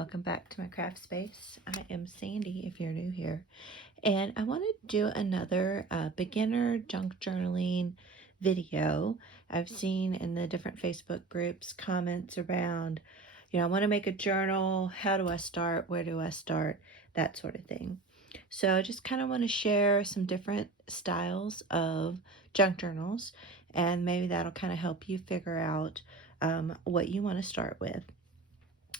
welcome back to my craft space. I am Sandy if you're new here, and I want to do another beginner junk journaling video. I've seen in the different Facebook groups comments around, I want to make a journal. How do I start? Where do I start? That sort of thing. So I just kind of want to share some different styles of junk journals, and maybe that'll kind of help you figure out what you want to start with.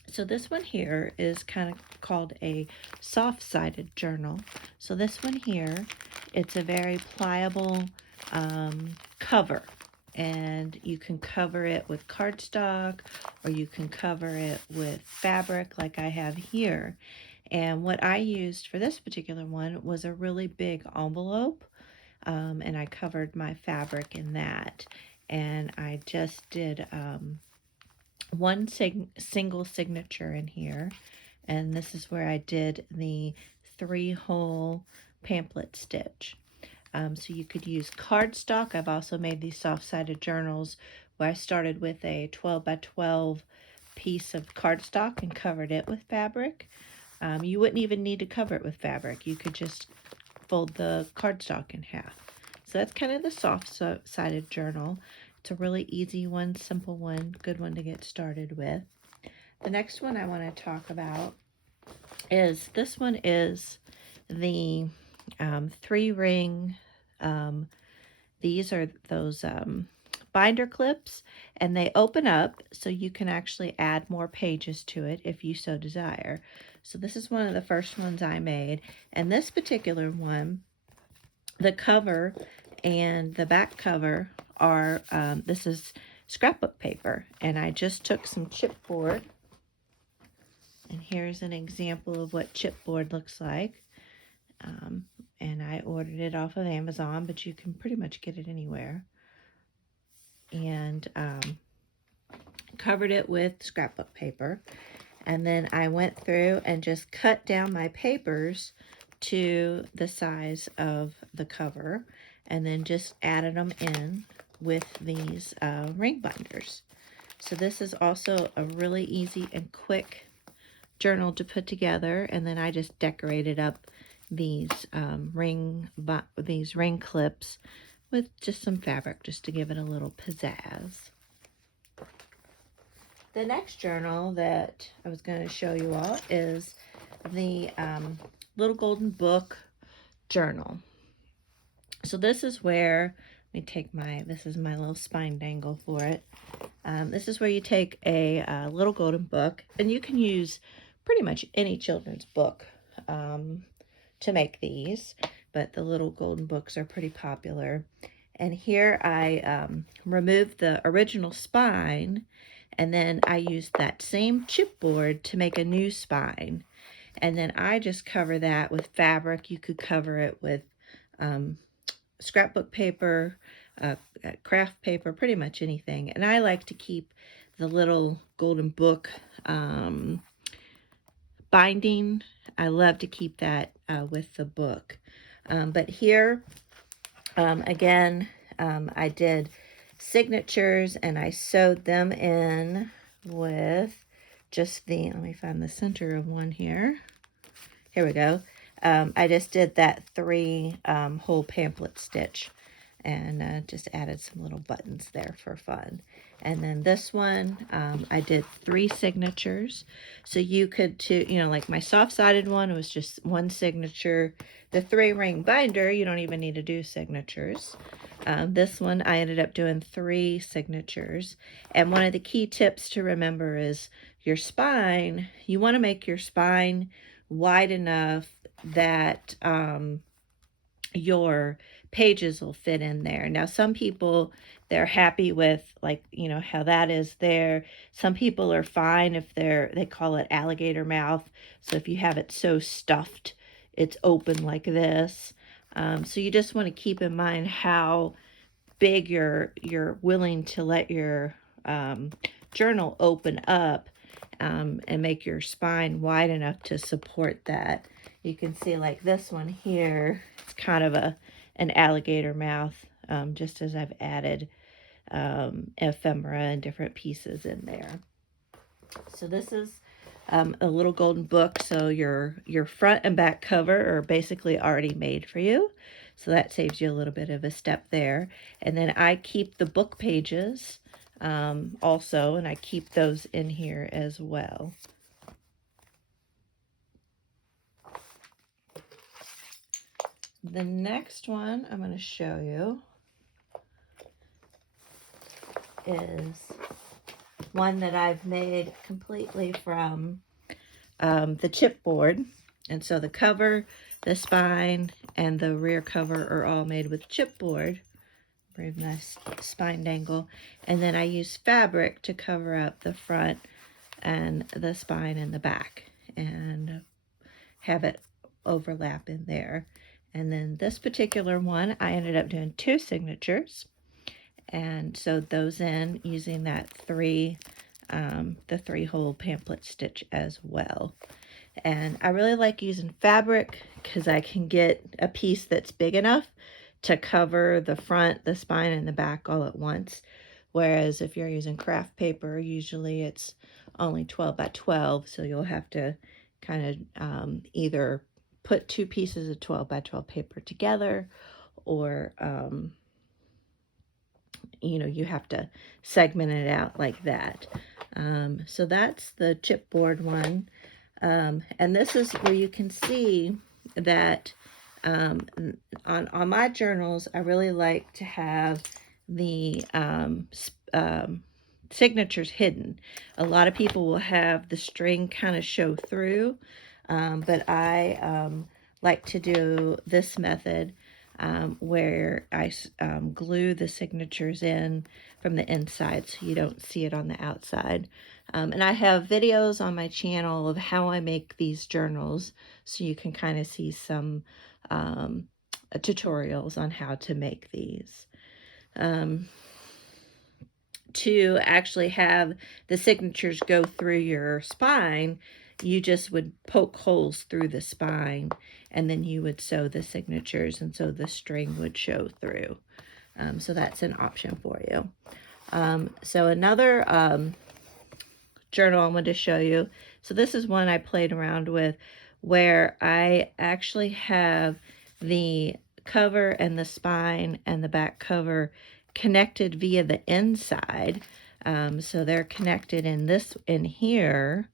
So this one here is kind of called a soft-sided journal. So this one here, it's a very pliable cover, and you can cover it with cardstock, or you can cover it with fabric like I have here. And what I used for this particular one was a really big envelope, and I covered my fabric in that. And I just did one single signature in here, and this is where I did the 3-hole pamphlet stitch. So you could use cardstock. I've also made these soft-sided journals where I started with a 12 by 12 piece of cardstock and covered it with fabric. You wouldn't even need to cover it with fabric. You could just fold the cardstock in half. So that's kind of the soft-sided journal. It's a really easy one, simple one, good one to get started with. The next one I want to talk about is this one is the 3-ring. These are those binder clips, and they open up so you can actually add more pages to it if you so desire. So this is one of the first ones I made, and this particular one, the cover and the back cover are, this is scrapbook paper, and I just took some chipboard, and here's an example of what chipboard looks like. And I ordered it off of Amazon, but you can pretty much get it anywhere. And covered it with scrapbook paper, and then I went through and just cut down my papers to the size of the cover, and then just added them in with these ring binders. So this is also a really easy and quick journal to put together, and then I just decorated up these ring clips with just some fabric just to give it a little pizzazz. The next journal that I was going to show you all is the Little Golden Book journal. So this is where, let me take this is my little spine dangle for it. This is where you take a Little Golden Book, and you can use pretty much any children's book to make these, but the Little Golden Books are pretty popular. And here I removed the original spine, and then I used that same chipboard to make a new spine. And then I just cover that with fabric. You could cover it with scrapbook paper, craft paper, pretty much anything. And I like to keep the Little Golden Book binding. I love to keep that with the book. But here, again, I did signatures, and I sewed them in with just let me find the center of one here. Here we go. I just did that 3-hole pamphlet stitch, and just added some little buttons there for fun. And then this one, I did 3 signatures. So you could, like my soft-sided one was just 1 signature. The 3-ring binder, you don't even need to do signatures. This one, I ended up doing 3 signatures. And one of the key tips to remember is your spine. You want to make your spine wide enough that your pages will fit in there. Now, some people, they're happy with, like, how that is there. Some people are fine if they call it alligator mouth. So if you have it so stuffed, it's open like this. So you just want to keep in mind how big you're willing to let your journal open up, and make your spine wide enough to support that. You can see, like this one here, it's kind of an alligator mouth, just as I've added ephemera and different pieces in there. So this is a little golden book, so your front and back cover are basically already made for you. So that saves you a little bit of a step there. And then I keep the book pages also, and I keep those in here as well. The next one I'm going to show you is one that I've made completely from the chipboard. And so the cover, the spine, and the rear cover are all made with chipboard. Very nice spine dangle. And then I use fabric to cover up the front and the spine and the back and have it overlap in there. And then this particular one, I ended up doing 2 signatures and sewed those in using that the 3-hole pamphlet stitch as well. And I really like using fabric because I can get a piece that's big enough to cover the front, the spine, and the back all at once. Whereas if you're using craft paper, usually it's only 12 by 12, so you'll have to kind of either put 2 pieces of 12 by 12 paper together, or you have to segment it out like that. So that's the chipboard one. And this is where you can see that on my journals, I really like to have the signatures hidden. A lot of people will have the string kind of show through, but I like to do this method where I glue the signatures in from the inside so you don't see it on the outside. And I have videos on my channel of how I make these journals, so you can kind of see some tutorials on how to make these. To actually have the signatures go through your spine, you just would poke holes through the spine, and then you would sew the signatures, and so the string would show through. So that's an option for you. So another journal I wanted to show you. So this is one I played around with, where I actually have the cover and the spine and the back cover connected via the inside. So they're connected in here,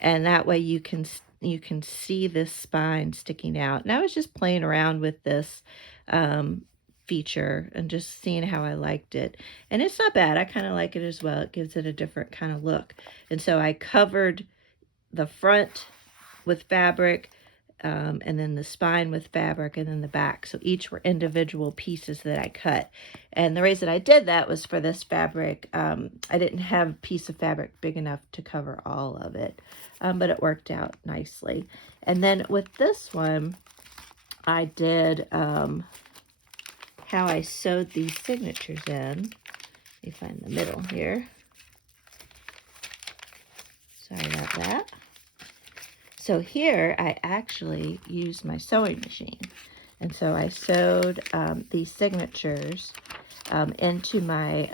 and that way you can see this spine sticking out. And I was just playing around with this feature and just seeing how I liked it. And it's not bad. I kind of like it as well. It gives it a different kind of look. And so I covered the front with fabric, and then the spine with fabric, and then the back. So each were individual pieces that I cut. And the reason I did that was for this fabric, I didn't have a piece of fabric big enough to cover all of it, but it worked out nicely. And then with this one, I did how I sewed these signatures in. Let me find the middle here. Sorry about that. So here I actually used my sewing machine. And so I sewed these signatures into my,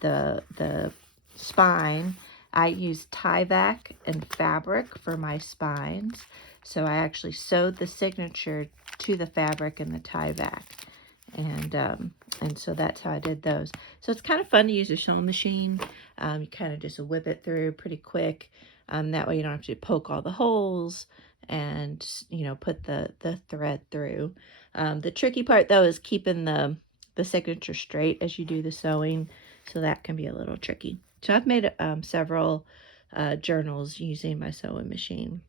the spine. I used tie-back and fabric for my spines. So I actually sewed the signature to the fabric and the tie-back. And so that's how I did those. So it's kind of fun to use a sewing machine. You kind of just whip it through pretty quick. That way you don't have to poke all the holes and, put the thread through. The tricky part, though, is keeping the signature straight as you do the sewing. So that can be a little tricky. So I've made several journals using my sewing machine.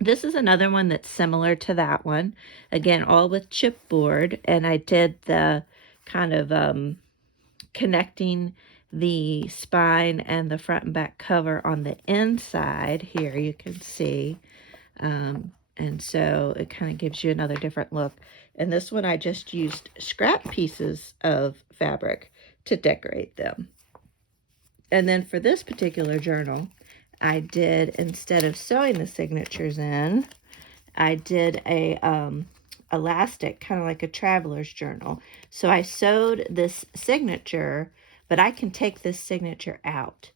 This is another one that's similar to that one. Again, all with chipboard. And I did the kind of connecting the spine and the front and back cover on the inside. Here you can see. And so it kind of gives you another different look. And this one I just used scrap pieces of fabric to decorate them. And then for this particular journal, I did, instead of sewing the signatures in, I did a elastic, kind of like a traveler's journal. So I sewed this signature, but I can take this signature out.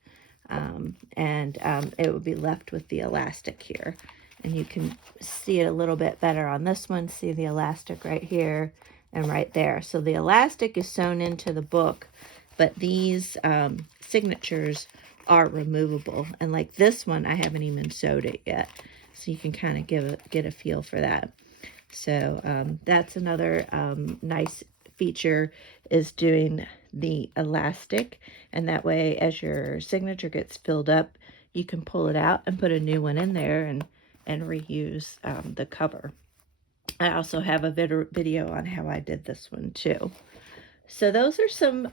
it would be left with the elastic here. And you can see it a little bit better on this one. See the elastic right here and right there. So the elastic is sewn into the book, but these signatures are removable. And like this one, I haven't even sewed it yet. So you can kind of get a feel for that. So that's another nice feature, is doing the elastic. And that way, as your signature gets filled up, you can pull it out and put a new one in there and reuse the cover. I also have a video on how I did this one too. So those are some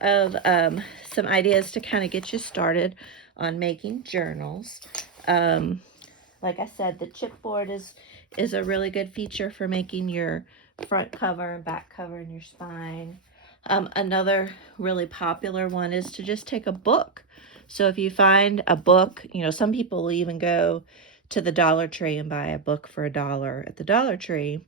ideas to kind of get you started on making journals. Like I said, the chipboard is a really good feature for making your front cover and back cover and your spine. Another really popular one is to just take a book. So if you find a book, some people will even go to the Dollar Tree and buy a book for $1 at the Dollar Tree.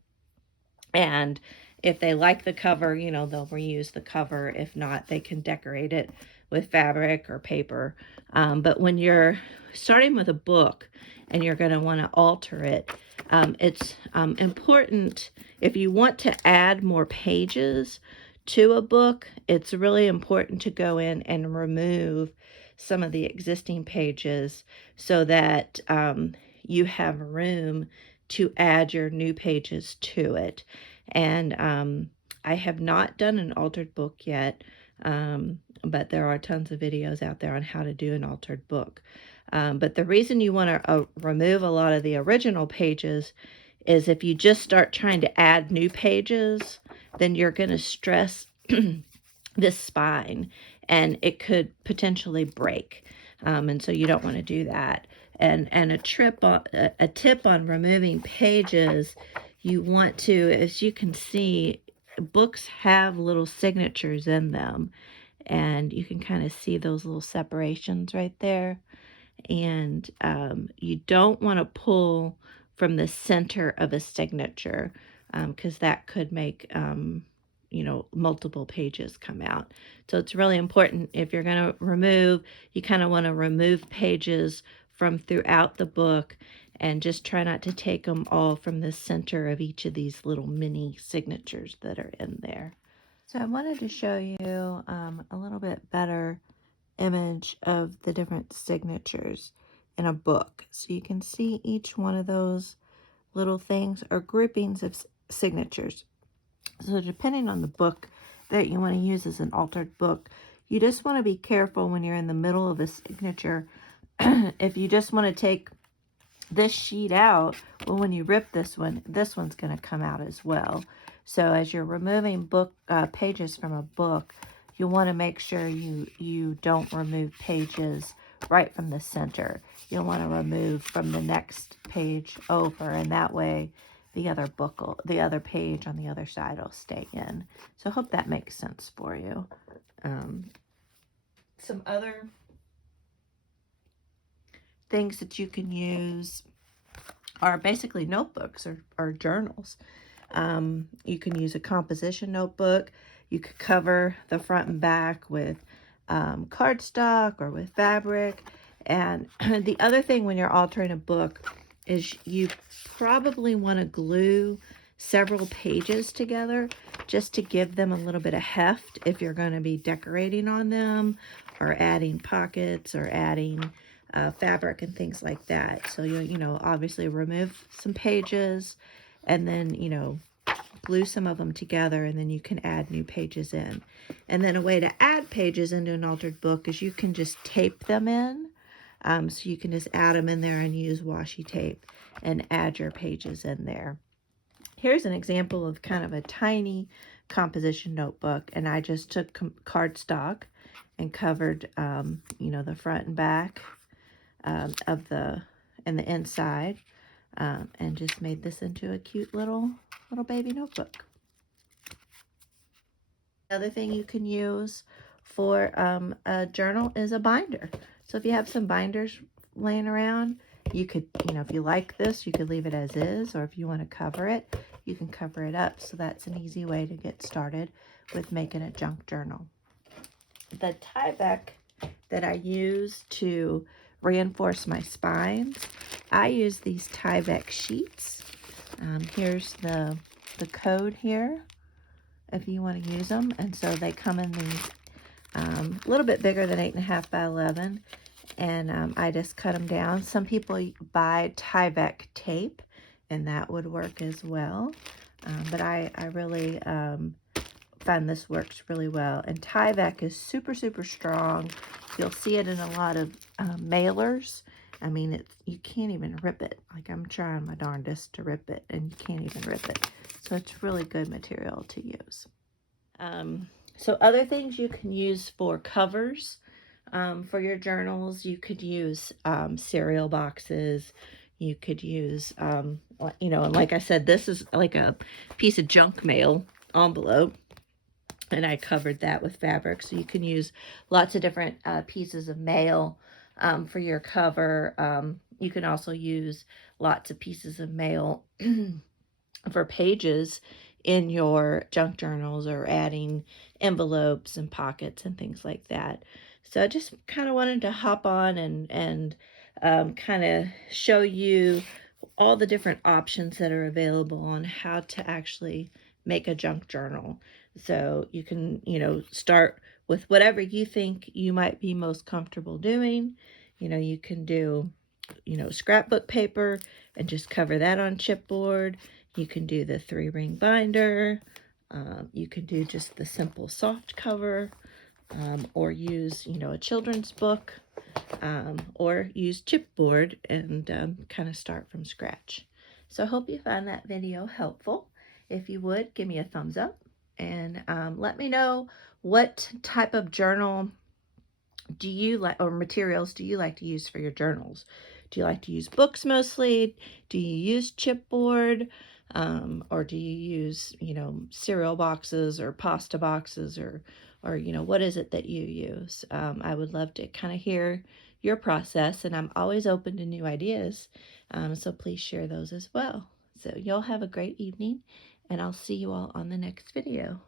And if they like the cover, they'll reuse the cover. If not, they can decorate it with fabric or paper. But when you're starting with a book and you're going to want to alter it, it's important, if you want to add more pages to a book, it's really important to go in and remove some of the existing pages so that you have room to add your new pages to it. And I have not done an altered book yet, but there are tons of videos out there on how to do an altered book. But the reason you want to remove a lot of the original pages is if you just start trying to add new pages, then you're going to stress this spine and it could potentially break. And so you don't want to do that. And a tip on removing pages, you want to, as you can see, books have little signatures in them, and you can kind of see those little separations right there. And you don't want to pull from the center of a signature, because that could make multiple pages come out. So it's really important, if you're going to remove, you kind of want to remove pages from throughout the book, and just try not to take them all from the center of each of these little mini signatures that are in there. So I wanted to show you a little bit better image of the different signatures in a book. So you can see each one of those little things are groupings of signatures. So depending on the book that you want to use as an altered book, you just want to be careful when you're in the middle of a signature. If you just want to take this sheet out, well, when you rip this one's going to come out as well. So as you're removing book pages from a book, you want to make sure you don't remove pages right from the center. You'll want to remove from the next page over, and that way the other page on the other side will stay in. So I hope that makes sense for you. Some other things that you can use are basically notebooks or journals. You can use a composition notebook. You could cover the front and back with cardstock or with fabric. And the other thing when you're altering a book is you probably want to glue several pages together just to give them a little bit of heft if you're going to be decorating on them or adding pockets or adding fabric and things like that. So you obviously remove some pages and then glue some of them together, and then you can add new pages in. And then a way to add pages into an altered book is you can just tape them in. So you can just add them in there and use washi tape and add your pages in there. Here's an example of kind of a tiny composition notebook, and I just took cardstock and covered the front and back and the inside, and just made this into a cute little baby notebook. Another thing you can use for a journal is a binder. So if you have some binders laying around, you could, if you like this, you could leave it as is, or if you want to cover it, you can cover it up. So that's an easy way to get started with making a junk journal. The Tyvek that I use to reinforce my spines. I use these Tyvek sheets. Here's the code here if you want to use them. And so they come in these a little bit bigger than 8.5 by 11. And I just cut them down. Some people buy Tyvek tape, and that would work as well. But I really find this works really well. And Tyvek is super, super strong. You'll see it in a lot of mailers. I mean, you can't even rip it. Like, I'm trying my darndest to rip it, and you can't even rip it. So it's really good material to use. So other things you can use for covers for your journals, you could use cereal boxes. You could use, you know, and like I said, this is like a piece of junk mail envelope. And I covered that with fabric. So you can use lots of different pieces of mail for your cover. You can also use lots of pieces of mail for pages in your junk journals, or adding envelopes and pockets and things like that. So I just kind of wanted to hop on and kind of show you all the different options that are available on how to actually make a junk journal. So you can, you know, start with whatever you think you might be most comfortable doing. You know, you can do, you know, scrapbook paper and just cover that on chipboard. You can do the 3-ring binder. You can do just the simple soft cover, or use, you know, a children's book, or use chipboard and kind of start from scratch. So I hope you found that video helpful. If you would, give me a thumbs up, and let me know what type of journal do you like, or materials do you like to use for your journals? Do you like to use books mostly? Do you use chipboard? Or do you use, you know, cereal boxes or pasta boxes, or you know, what is it that you use? I would love to kind of hear your process, and I'm always open to new ideas. So please share those as well. So y'all have a great evening, and I'll see you all on the next video.